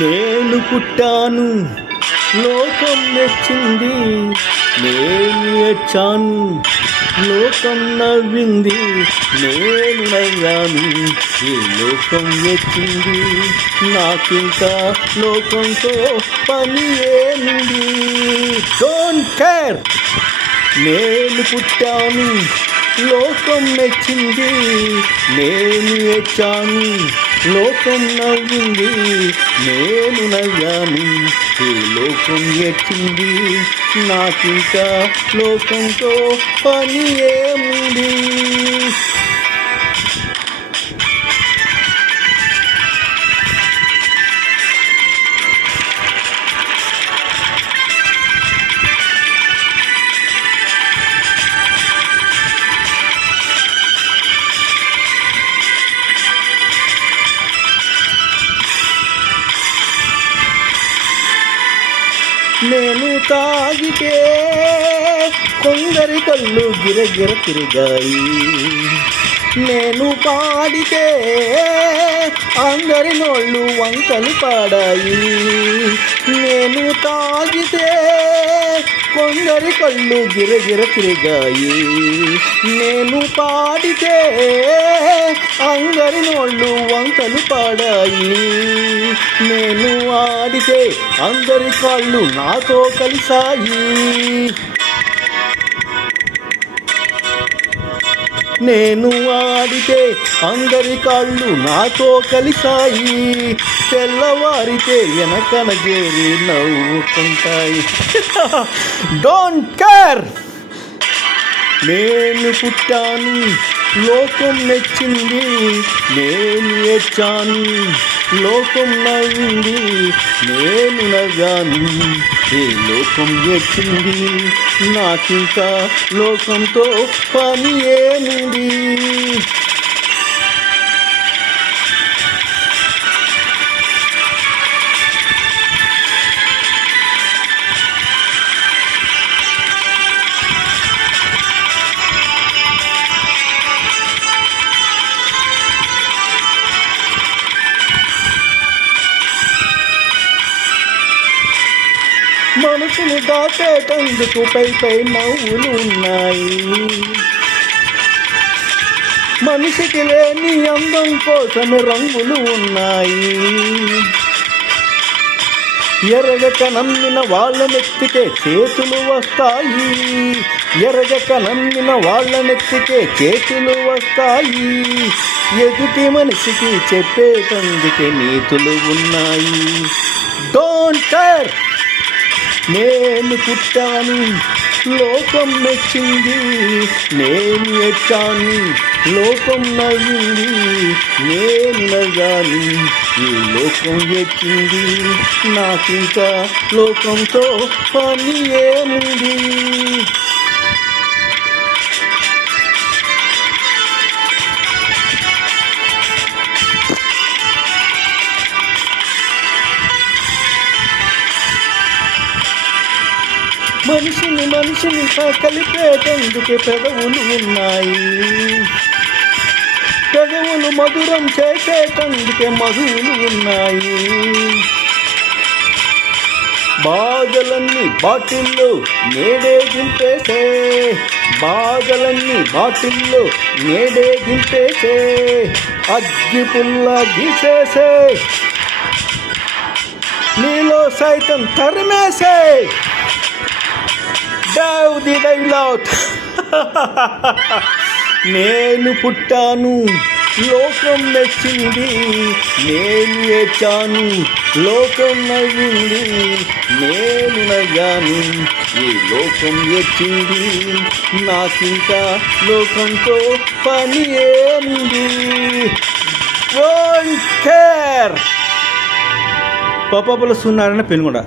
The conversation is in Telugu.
నేను పుట్టాను, లోకం మెచ్చింది. నేను ఏడ్చాను, లోకం నవ్వింది. నేను నవ్వాను, ఈ లోకం మెచ్చింది. నాకింకా లోకంతో పని ఏమింది? Don't care. నేను పుట్టాను, లోకం మెచ్చింది. నేను ఏడ్చాను, లోకం నవ్వింది. నేను నవ్వాను, ఈ లోకం ఏడ్చింది. నాకింకా లోకంతో పని ఏముంది? నేను తాగితే కొందరి కళ్ళు గిరగిర తిరిగాయి. నేను పాడితే అందరి నోళ్ళు వంకలు పాడాయి. నేను తాగితే కొందరి కళ్ళు గిరగిర తిరిగాయి. నేను పాడితే అందరి నోళ్ళు వంకలు పాడాయి. నేను ఆడితే అందరి కాళ్ళు నాతో కలిసాయి. నేను ఆడితే అందరి కాళ్ళు నాతో కలిసాయి. తెల్లవారితే వెనకన చేరి నవ్వుకుంటాయి. Don't care. నేను పుట్టాను, లోకం మెచ్చింది. నేను ఏడ్చాను, లోకం నవ్వింది. నేను నవ్వాను, ఈ లోకం ఏడ్చింది. నాకింకా లోకంతో పని ఏమింది? మనసును దాచేటందుకు పై నవ్వులు ఉన్నాయి. మనిషికి లేని అందం కోసం రంగులు ఉన్నాయి. ఎరగక నమ్మిన వాళ్ళ నెత్తికే చేతులు వస్తాయి. ఎరగక నమ్మిన వాళ్ళ నెత్తికే చేతులు వస్తాయి. ఎదుటి మనిషికి చెప్పేటందుకే నీతులు ఉన్నాయి. Don't care. నేను పుట్టాను, లోకం మెచ్చింది. నేను ఎచ్చాను, లోకం నవ్వింది. నేను నవ్వాను, ఈ లోకం ఎచ్చింది. నాకింకా లోకంతో పని ఏముంది? మనిషిని కలిపేటందుకే పెదవులు ఉన్నాయి. పెదవులు మధురం చేసేటందుకే మధువులు ఉన్నాయి. బాధలన్నీ బాటిల్లో నేడే దింపేసే. బాధలన్నీ బాటిల్లో నేడే దింపేసే. అగ్గి పుల్ల గీసేసే. నీలో సైతం తరిమేసే. The dialogue. నేను పుట్టాను, లోకం మెచ్చింది. నేను ఏడ్చాను, లోకం నవ్వింది. నేను నవ్వాను, ఈ లోకం ఎచ్చింది. నాకింకా లోకంతో పని ఏముంది? Don't care. పప్పల సున్నారన్న పెనుగొండ.